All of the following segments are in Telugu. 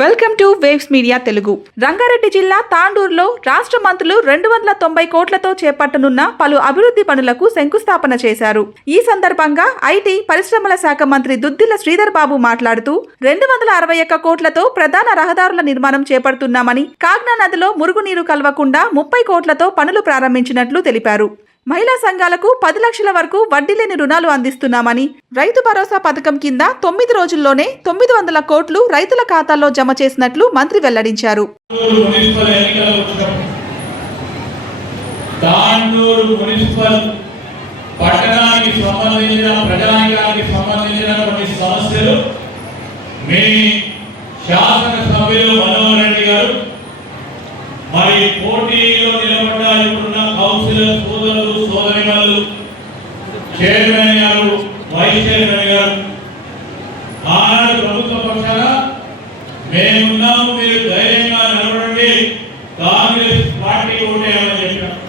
Welcome to waves media Telugu. Rangareddy జిల్లా తాండూరులో రాష్ట్ర మంత్రులు 290 కోట్లతో చేపట్టనున్న పలు అభివృద్ధి పనులకు శంకుస్థాపన చేశారు. ఈ సందర్భంగా ఐటీ పరిశ్రమల శాఖ మంత్రి దుద్దిల్ల శ్రీధర్ బాబు మాట్లాడుతూ 261 కోట్లతో ప్రధాన రహదారుల నిర్మాణం చేపడుతున్నామని, కాగ్నా నదిలో మురుగునీరు కలవకుండా 30 కోట్లతో పనులు ప్రారంభించినట్లు తెలిపారు. మహిళా సంఘాలకు 10 లక్షల వరకు వడ్డీ లేని రుణాలు అందిస్తున్నామని, రైతు భరోసా పథకం కింద 9 రోజుల్లోనే 900 కోట్లు రైతుల ఖాతాల్లో జమ చేసినట్లు మంత్రి వెల్లడించారు. మరి పోటీలో నిలబడ్డ ఇప్పుడున్న కౌన్సిలర్ సోదరులు సోదరిమణులు, చైర్మన్ గారు, వైస్ చైర్మన్ గారు, ఆనాడు ప్రభుత్వ పక్షాన మేమున్నాము, మీరు ధైర్యంగా నిలబడండి, కాంగ్రెస్ పార్టీ ఓటేయాలని చెప్పారు.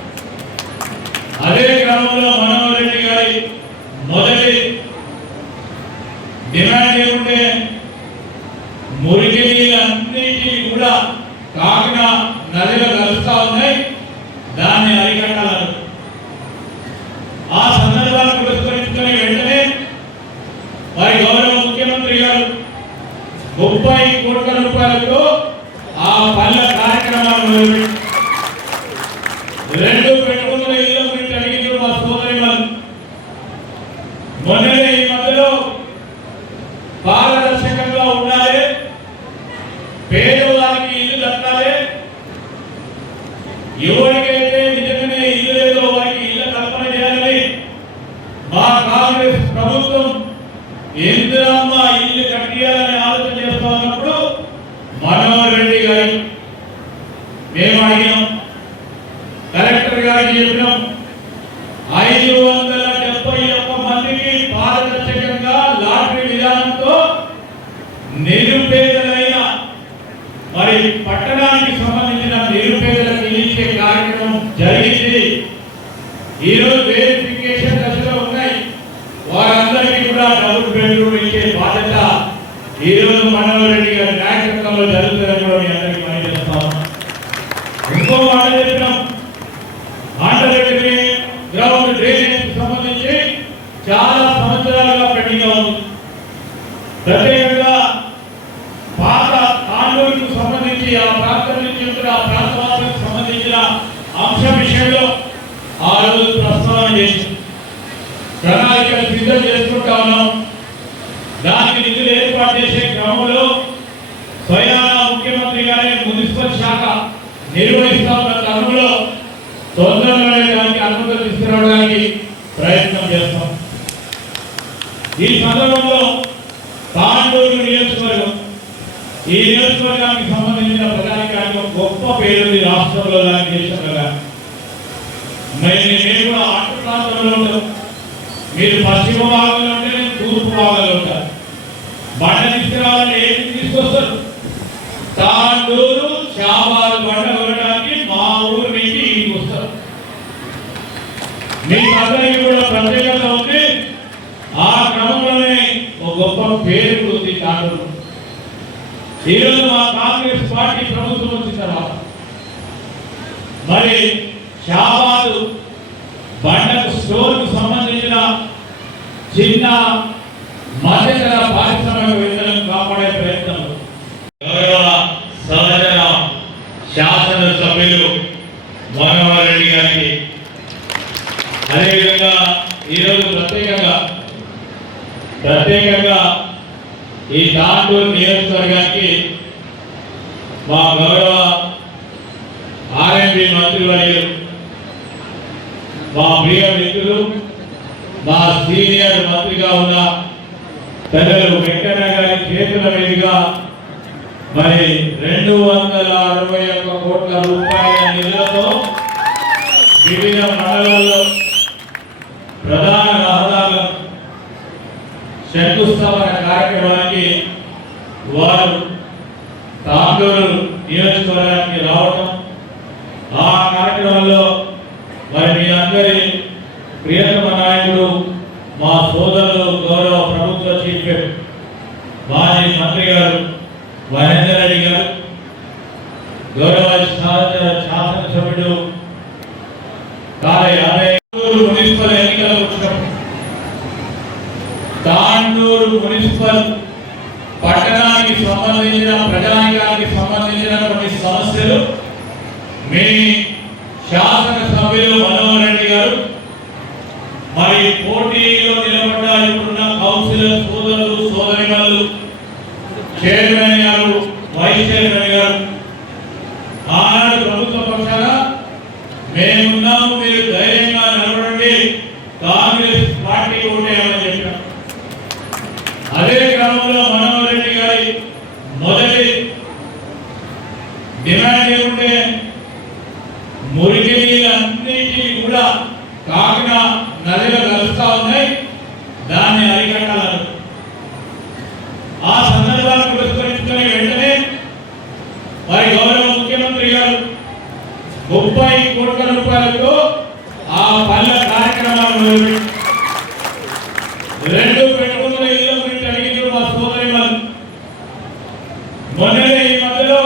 అదే క్రమంలో మనోహర్ రెడ్డి గారి మొదటి డిమాండ్ ఏమంటే మురికి నీళ్ళన్నిటినీ కూడా కాకినా నదిలో కలుస్తా ఉన్నాయి, దాన్ని అరికట్టాలని. ఆ సందర్భాన్ని పురస్కరించుకుని వెంటనే వారి గౌరవ ముఖ్యమంత్రి గారు 30 కోట్ల రూపాయలతో ఆ పల్లె కార్యక్రమాలు రెండు పెట్టుకున్న ఇళ్ళ గురించి అడిగిన మా సోదరి వాళ్ళు మొన్ననే ఈ మధ్యలో పారదర్శకంగా ఉండాలి, పేదవారికి ఇల్లు దక్కాలి, ఎవరికైతే నిజంగానే ఇల్లు లేదో వారికి ఇళ్ళ కల్పన చేయాలని మా కాంగ్రెస్ ప్రభుత్వం ఇందిరమ్మ ఇల్లు కట్టియాలని ఆలోచన చేస్తా ఉన్నప్పుడు మనోహర్ రెడ్డి గారి మేము అడిగినాం, కలెక్టర్ గారికి చెప్పినాం, 571 మందికి పారదర్శకంగా లాటరీ విధానంతో నిరుపేదలైన మరి పట్టణానికి సంబంధించిన నిరుపేదలకు ఇచ్చే కార్యక్రమం జరిగింది. ఈరోజు వెరిఫికేషన్ దశలో ఉన్నాయి, వారందరికీ కూడా డబుల్ బెడ్రూమ్ ఇచ్చే బాధ్యత ఈరోజు మనోహర్ రెడ్డి గారి నాయకత్వంలో జరుగుతుందని కూడా మీ అందరికీ మనం చేస్తాం. ఇంకో మాట చెప్పినాం, ఆంధ్రరెడ్డి గ్రౌండ్ డ్రైనేజ్ సంబంధించి చాలా సంవత్సరాలుగా పెండింగ్ ఉంది. ప్రత్యేకంగా పాత తాండూరుకు సంబంధించి ఆ ప్రాంతం నుంచి ఆ ప్రాంతాలకు సంబంధించిన అంశం విషయంలో ఆ రోజు ప్రస్తావన చేసి ప్రణాళికలు సిద్ధం చేసుకుంటా ఉన్నాం. దానికి నిధులు ఏర్పాటు చేసే క్రమంలో స్వయాన ముఖ్యమంత్రి గారి మున్సిపల్ శాఖ నిర్వహిస్తా ఉన్న తరుణంలో తొందరలోనే దానికి అనుమతులు తీసుకురావడానికి ప్రయత్నం చేస్తాం. ఈ సందర్భంలో తాండూరు నియోజకవర్గం, ఈ నియోజకవర్గానికి సంబంధించిన ప్రజానికానికి గొప్ప పేరుంది రాష్ట్రంలో కానీ దేశంలో కానీ. మేము కూడా అటు ప్రాంతంలో ఉంటాం, మీరు పశ్చిమ భాగంలో ఉంటే నేను తూర్పు భాగంలో ఉంటాను. బండ తీసుకురావాలని ఏమి తీసుకొస్తారు? తాండూరు శాబాలు బండ కొనడానికి మా ఊరు నుంచి ఇంటికి వస్తారు. మీ అందరికీ కూడా ప్రత్యేకత ఉంది. ఆ క్రమంలోనే ఒక గొప్ప పేరు ఉంది తాండూరు. ఈరోజు మా కాంగ్రెస్ పార్టీ ప్రభుత్వం వచ్చిన తర్వాత మరి షాబాదు బండకు స్టోర్కు సంబంధించిన చిన్న మధ్యతర పారిశ్రామికవేత్తలను కాపాడే ప్రయత్నం గౌరవ సహచర శాసనసభ్యులు మనోహర్ రెడ్డి గారికి, అదేవిధంగా ఈరోజు ప్రత్యేకంగా ఈ తాండూరు నియోజకవర్గానికి మా గౌరవ ఆర్ఎంపీ మంత్రివర్యులు, మా ప్రియ మిత్రులు, మా సీనియర్ మంత్రిగా ఉన్న పెద్దలు వెంకన్న గారి చేతుల మీదుగా మరి 261 కోట్ల రూపాయల నిధులతో వివిధ మండలాల్లో ప్రధాన రహదారుల శంకుస్థాపన కార్యక్రమానికి వారు తాండూరు నియోజకవర్గానికి రావడం, ఆ కార్యక్రమంలో అందరి ప్రియతమ నాయకుడు మా సోదరులు గౌరవ ప్రభుత్వ చీఫ్ విప్ మాజీ మంత్రి గారు మహేందర్ రెడ్డి గారు, గౌరవ శాసనసభ్యుడు మున్సిపల్ ఎన్నికలు వచ్చినప్పుడు తాండూరు మున్సిపల్ పట్టణానికి సంబంధించిన ప్రజానికానికి సంబంధించిన కొన్ని సమస్యలు మీ శాసనసభ్యులు మనోహర్ రెడ్డి గారు, మరి పోటీలో నిలబడ్డ ఇప్పుడున్న కౌన్సిలర్ సోదరులు సోదరిమణులు, చైర్మన్ గారు, వైస్ చైర్మన్ గారు, ఆనాడు ప్రభుత్వ పక్షాన మేమున్నాము, మీరు ధైర్యంగా నిలబడండి, కాంగ్రెస్ పార్టీ ఓటేయమని చెప్పారు. అదే క్రమంలో మనోహర్ రెడ్డి గారి మొదటి డిమాండ్ ఏమంటే మురికి నీళ్ళన్నిటినీ కూడా కాకినా నదిలో కలుస్తా ఉన్నాయి, దాన్ని అరికట్టాలని. ఆ సందర్భాన్ని పురస్కరించుకుని వెంటనే మరి గౌరవ ముఖ్యమంత్రి గారు 30 కోట్ల రూపాయలతో ఆ పల్లె కార్యక్రమాలు రెండు పెట్టుకున్న ఇళ్ళ గురించి అడిగిన మా సోదరి వాళ్ళు మొన్ననే ఈ మధ్యలో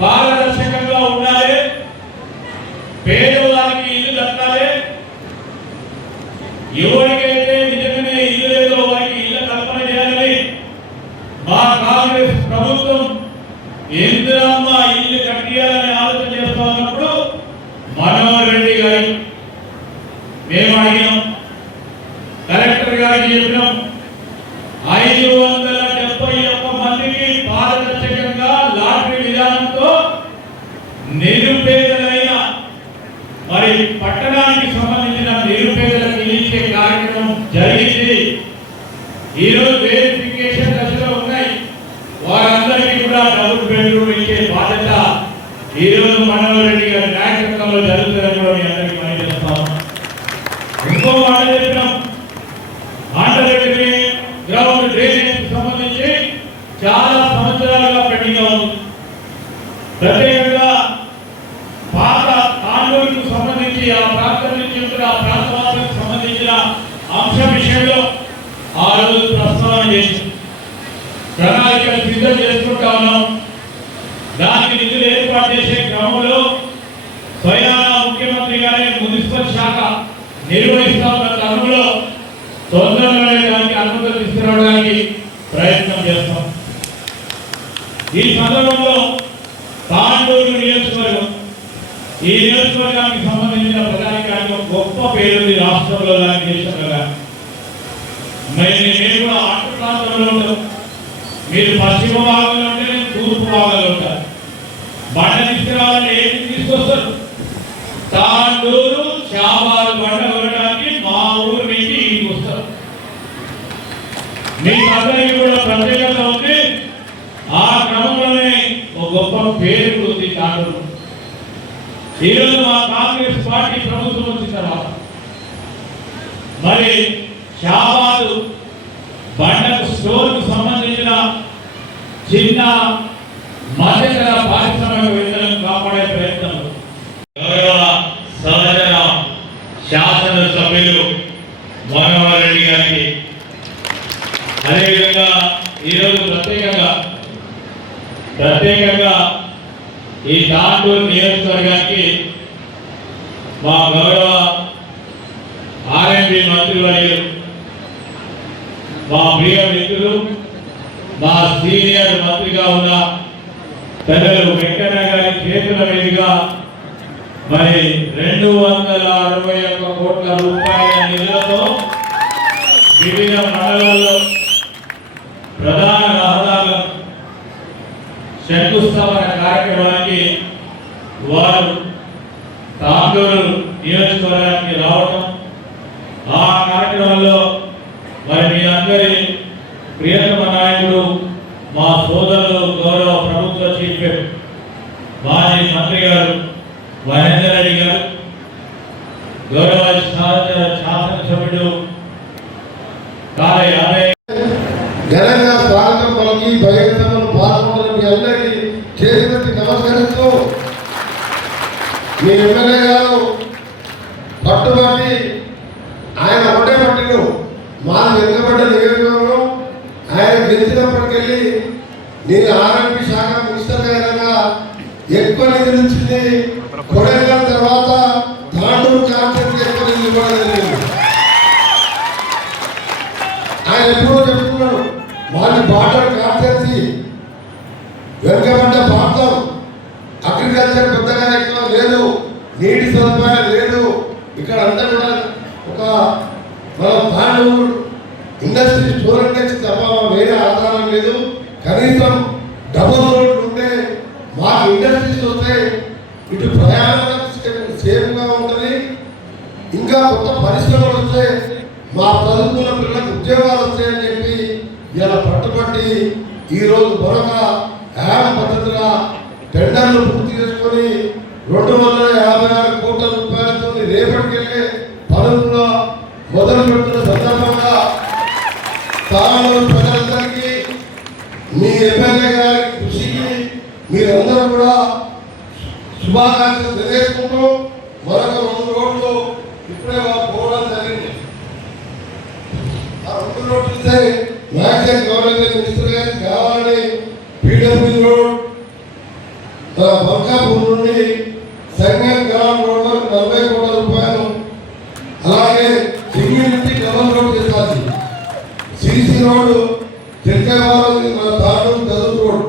పారదర్శకంగా ఉండాలి, పేదవారికి ఇల్లు దక్కాలి, ఎవరికైతే నిజంగానే ఇల్లు లేదో వారికి ఇళ్ళ కల్పన చేయాలని మా కాంగ్రెస్ ప్రభుత్వం ఇందిరమ్మ ఇల్లు కట్టియాలని ఆలోచన చేస్తా ఉన్నప్పుడు మనోహర్ రెడ్డి గారి మేము అడిగినాం, కలెక్టర్ గారికి చెప్పినాం, 571 మందికి పారదర్శకంగా లాటరీ విధానంతో నిరుపేదలైన మరి పట్టణానికి సంబంధించిన నిరుపేదలకు ఇచ్చే కార్యక్రమం జరిగింది. ఈరోజు వెరిఫికేషన్ దశలో ఉన్నాయి, వారందరికీ కూడా డబుల్ బెడ్రూమ్ ఇచ్చే బాధ్యత ఈరోజు మనోహర్ రెడ్డి గారి నాయకత్వంలో జరుగుతుందని కూడా మీ అందరికీ మనం చేస్తాం. ఇంకో మాట చెప్పినాం, ఆంధ్రప్రదేశ్ గ్రౌండ్ డ్రైనేజ్ సంబంధించి చాలా సంవత్సరాలుగా పెండింగ్ ఉంది. ప్రత్యేకంగా పాత తాండూరుకు సంబంధించి ఆ ప్రాంతం నుంచి ఆ ప్రాంతాలకు సంబంధించిన అంశం విషయంలో ఆ రోజు ప్రస్తావన చేసి ప్రణాళికలు సిద్ధం చేసుకుంటా ఉన్నాం. దానికి నిధులు ఏర్పాటు చేసే క్రమంలో స్వయానా ముఖ్యమంత్రి గారి మున్సిపల్ శాఖ నిర్వహిస్తా ఉన్న తరుణంలో తొందరలోనే దానికి అనుమతులు తీసుకురావడానికి ప్రయత్నం చేస్తాం. ఈ సందర్భంలో తాండూరు నియోజకవర్గం, ఈ నియోజకవర్గానికి సంబంధించిన ప్రజానికానికి ఒక గొప్ప పేరుంది రాష్ట్రంలో కానీ దేశంలో. నేను కూడా అటు ప్రాంతంలో ఉంటాను, మీరు పశ్చిమ భాగంలో ఉంటే నేను తూర్పు భాగంలో ఉంటాను. బండ తీసుకురావాలంటే ఏంటి తీసుకొస్తారు? తాండూరు చాబాలు బండ కొనడానికి మా ఊరు నుంచి ఇంటికి వస్తారు. మీ అందరికీ కూడా ప్రత్యేకత ఉంది. ఆ క్రమంలోనే ఒక గొప్ప పేరు ఉంది తాండూరు. ఈరోజు మా కాంగ్రెస్ పార్టీ ప్రభుత్వం వచ్చిన తర్వాత మరి షాబాదు బండకు స్టోర్కు సంబంధించిన చిన్న మధ్యతర పారిశ్రామికవేత్తలను కాపాడే ప్రయత్నంలో గౌరవ సహచర శాసనసభ్యులు మనోహర్ రెడ్డి గారికి, అదేవిధంగా ఈరోజు ప్రత్యేకంగా ఈ తాండూరు నియోజకవర్గానికి మా గౌరవ ఆర్ఎంపీ మంత్రివర్యులు, మా ప్రియ మిత్రులు, మా సీనియర్ మంత్రిగా ఉన్న పెద్దలు వెంకన్న గారి చేతుల మీదుగా మరి 261 కోట్ల రూపాయల నిధులతో వివిధ మండలాల్లో ప్రధాన రహదారుల శంకుస్థాపన కార్యక్రమానికి వారు తాండూరు నియోజకవర్గానికి రావడం, ఆ కార్యక్రమంలో మరి మీ అందరి ప్రియతమ నాయకుడు మా సోదరులు గౌరవ ప్రభుత్వ చీఫ్ విప్ మాజీ మంత్రి గారు మహేందర్ రెడ్డి గారు, గౌరవ శాసనసభ్యుడు ఘనంగా స్వాగతం పలికి బహిరంగ సభలో పాల్గొంటున్న మీ అందరికీ చేతులెత్తి నమస్కరిస్తూ మీ ఎమ్మెల్యే గారు పట్టుబట్టి ఆయన ఒకటే పట్టిను మా వెనుకబడ్డ నియోజకవర్గం ఆయన గెలిచినప్పటికెళ్ళి నేను ఆర్ఎంపీ శాఖ మినిస్టర్ అయినా ఎక్కువ నిధులు ఇచ్చింది కొడంగల్ తర్వాత తాండూరు కాన్స్టిట్యూన్సీ ఎక్కువ నిధులు ఇవ్వడం జరిగింది. ఆయన ఎప్పుడో చెప్తున్నాడు మాది బార్డర్ కాన్స్టిట్యూన్సీ వెనుకబడ్డ ప్రాంతం అగ్రికల్చర్ పెద్దగా ఎక్కువ లేదు, నీటి సదుపాయం లేదు, ఇక్కడ అంతా కూడా ఒక మన తాండూరు ఇండస్ట్రీ స్టోరేజ్ తప్ప వేరే ఆధారం లేదు. కనీసం డబుల్ రోడ్లు ఉంటే మాకు ఇండస్ట్రీస్ వస్తే ఇటు ప్రయాణాలకు సేఫ్గా ఉంటుంది, ఇంకా కొత్త పరిశ్రమలు వస్తే మా చదువుకున్న పిల్లలకు ఉద్యోగాలు వస్తాయని చెప్పి ఇలా పట్టుబట్టి ఈరోజు మరొక యాప్ పద్ధతిలో టెండర్లు పూర్తి చేసుకొని 256 కోట్ల రూపాయలతో రేపటికెళ్ళే పనుల్లో మొదలు పెడుతున్న సందర్భంగా తాను ప్రజలందరికీ మీ ఎమ్మెల్యే గారి కృషికి మీరందరూ కూడా శుభాకాంక్షలు తెలియజేసుకుంటూ మరొక 2 రోడ్లు ఇప్పుడే పోవడం జరిగింది. ఆ 2 రోడ్లు ఇస్తే మ్యాక్సిమం గవర్నమెంట్ మినిస్టర్ గారికి కావాలని పీడబ్ల్యూ రోడ్ బంకాపూర్ నుండి సంగం గ్రామ్ రోడ్ వరకు 40 కోట్ల రూపాయలు, అలాగే సింగిల్ నుండి డబల్ రోడ్ చేయాలి. సిసి రోడ్ చెక్కవారి తాండూరు దదూరు రోడ్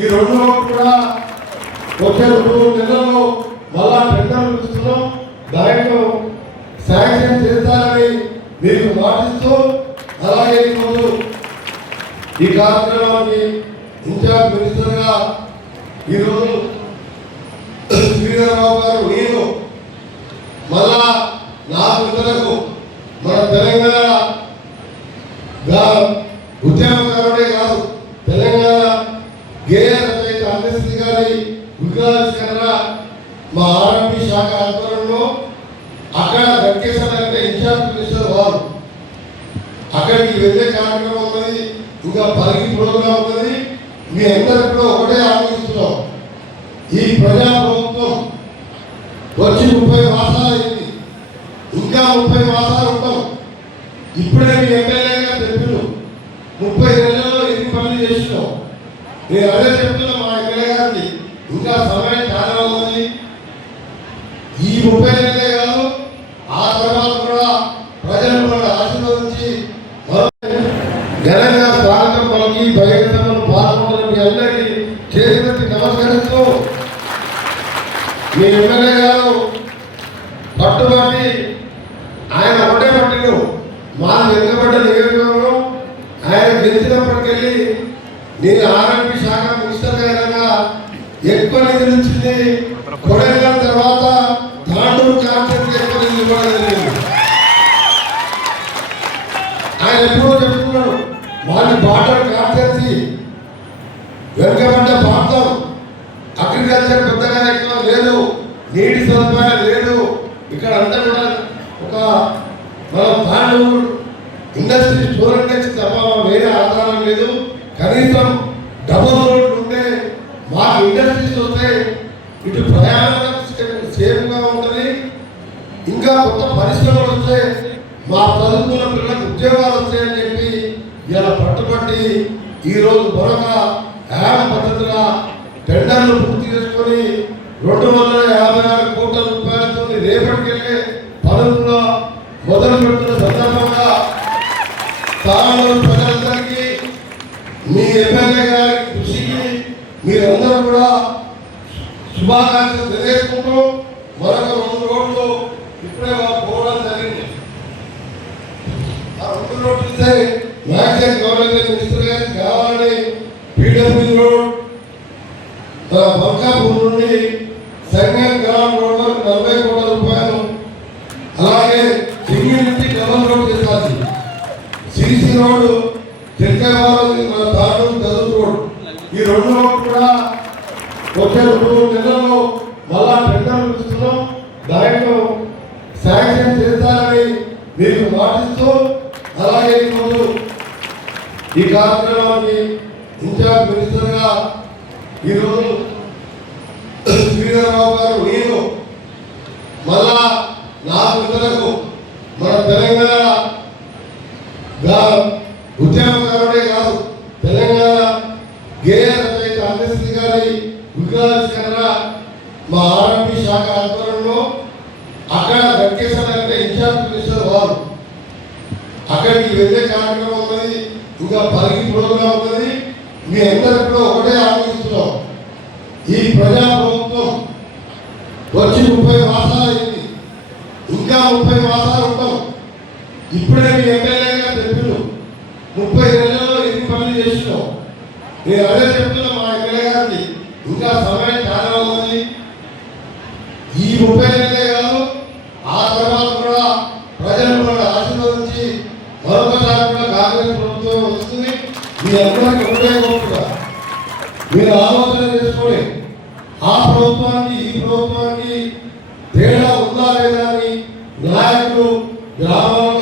ఈ 2 రోడ్లు కూడా వచ్చే 2 నెలల్లో మళ్ళా టెండర్లు ఇస్తున్నాం. దాంట్లో శాంక్షన్ చేస్తారని మీకు మాటిస్తూ అలాగే ఈరోజు ఈ కార్యక్రమాన్ని ఇన్ఛార్జ్ మినిస్టర్గా ఈరోజు శ్రీధరరావు గారు నేను మళ్ళా నా పిల్లలకు మన తెలంగాణ ఉద్యమకారుడే కాదు తెలంగాణ గేయ రచయిత అంబేద్కర్ గారి విగ్రహావిష్కరణ మా ఆర్ఎంపీ శాఖ ఆధ్వర్యంలో అక్కడ వెంకటేశ్వర అంటే ఇన్ఛార్జ్ మినిస్టర్ వారు అక్కడికి వెళ్ళే కార్యక్రమం ఉన్నది, ఇంకా 10 ప్రోగ్రాం ఉన్నది. మీ అందరికీ కూడా ఒకటే ఆలోచిస్తున్నాం, ఈ ప్రజా ప్రభుత్వం వచ్చి 30 మాసాలు అయింది, ఇంకా 30 మాసాలు ఉంటాం. ఇప్పుడే మీ ఎమ్మెల్యేగా చెప్పారు 30 నెలల్లో ఎన్ని పనులు చేసినాం. నేను అదే చెప్తున్నా మా ఎమ్మెల్యే గారికి, ఇంకా సమయం చాలా ఉంది. ఈ 30 నెలలే కాదు, ఆ తర్వాత కూడా ప్రజలు కూడా ఆశీర్వదించి ఘనంగా స్వాగతం పలికి బహిరంగ పాల్గొన్న మీ అందరికీ చేసినట్టు నమస్కరిస్తూ మీ ఎమ్మెల్యే గారు పట్టుబట్టి ఆయన ఒకటే పట్టిను మా వెనుకబడ్డ నియోజకవర్గం ఆయన గెలిచినప్పటికెళ్ళి నేను ఆర్ఎంపీ శాఖ మినిస్టర్ అయినా ఎక్కువ నిధులు ఇచ్చింది కొడంగల్ తర్వాత తాండూరు కాన్స్టిట్యూన్సీ ఎక్కువ నిధులు ఇవ్వడం జరిగింది. ఆయన ఎప్పుడో చెప్తున్నాడు మాది బార్డర్ కాన్స్టిట్యూన్సీ వెనుకబడ్డ ప్రాంతం అగ్రికల్చర్ పెద్దగా ఎక్కువ లేదు, నీటి సదుపాయం లేదు, ఇక్కడ అంతా కూడా ఒక మన తాండూరు ఇండస్ట్రీ స్టోరేజ్ తప్ప వేరే ఆధారం లేదు. కనీసం డబుల్ రోడ్లు ఉంటే మాకు ఇండస్ట్రీస్ వస్తే ఇటు ప్రయాణాలకు సేఫ్గా ఉంటుంది, ఇంకా కొత్త పరిశ్రమలు వస్తే మా చదువుకున్న పిల్లలకు ఉద్యోగాలు వస్తాయని చెప్పి ఇలా పట్టుబట్టి ఈరోజు మరొక యాప్ పద్ధతిలో టెండర్లు పూర్తి చేసుకొని 256 కోట్ల రూపాయలతో రేపటికెళ్ళే పనుల్లో మొదలు పెడుతున్న సందర్భంగా తాను ప్రజలందరికీ మీ ఎమ్మెల్యే గారి కృషికి మీరందరూ కూడా శుభాకాంక్షలు తెలియజేసుకుంటూ మరొక 2 రోడ్లు ఇప్పుడే పోవడం జరిగింది. ఆ 2 రోడ్లు ఇస్తే మ్యాక్సిమం గవర్నమెంట్ మినిస్టర్ గారికి కావాలని పీడబ్ల్యూ రోడ్ బంకాపూర్ నుండి సంగం గ్రామ్ రోడ్ వరకు 40 కోట్ల రూపాయలు, అలాగే సింగిల్ నుండి డబల్ రోడ్ చేయాలి. సిసి రోడ్ చెక్కవారి తాండూరు దదూరు రోడ్ ఈ 2 రోడ్లు కూడా వచ్చే 2 నెలల్లో మళ్ళా టెండర్లు ఇస్తున్నాం. దాంట్లో శాంక్షన్ చేస్తారని మీకు మాటిస్తూ అలాగే ఈరోజు ఈ కార్యక్రమాన్ని ఇన్ఛార్జ్ మినిస్టర్గా ఈరోజు శ్రీధరరావు గారు నేను మళ్ళా నా మిత్రులకు మన తెలంగాణ ఉద్యమకారుడే కాదు తెలంగాణ గేయ రచయిత అందశ్రీ గారి విగ్రహావిష్కరణ మా ఆర్ఎంపీ శాఖ ఆధ్వర్యంలో అక్కడ గట్కేశ్వర ఇన్ఛార్జ్ మినిస్టర్ వారు అక్కడికి వెళ్ళే కార్యక్రమం ఉన్నది, ఇంకా పరిగి ప్రోగ్రాం ఉన్నది. మీ అందరిలో ఒకటే ఆలోచిస్తున్నాం, ఈ ప్రజా ప్రభుత్వం వచ్చి 30 మాసాలు అయింది, ఇంకా 30 మాసాలు ఉంటాం. ఇప్పుడే మీ ఎమ్మెల్యేగా చెప్పారు 30 నెలల్లో ఎన్ని పనులు చేసినాం. నేను అదే చెప్తున్నా మా ఎమ్మెల్యే గారికి, ఇంకా సమయం చాలా ఉంది. ఈ 30 నెలలే కాదు, ఆ తర్వాత కూడా ప్రజలు కూడా ఆశీర్వదించి మరొకసారి కూడా కాంగ్రెస్ ప్రభుత్వం వస్తుంది. మీ అందరికీ ఒకటే కోరుతున్నా, మీరు ఆలోచన చేసుకోండి. ఆ ప్రభుత్వానికి ఈ ప్రభుత్వానికి తేడా ఉందా లేదా అని నాయకులు గ్రామాల్లో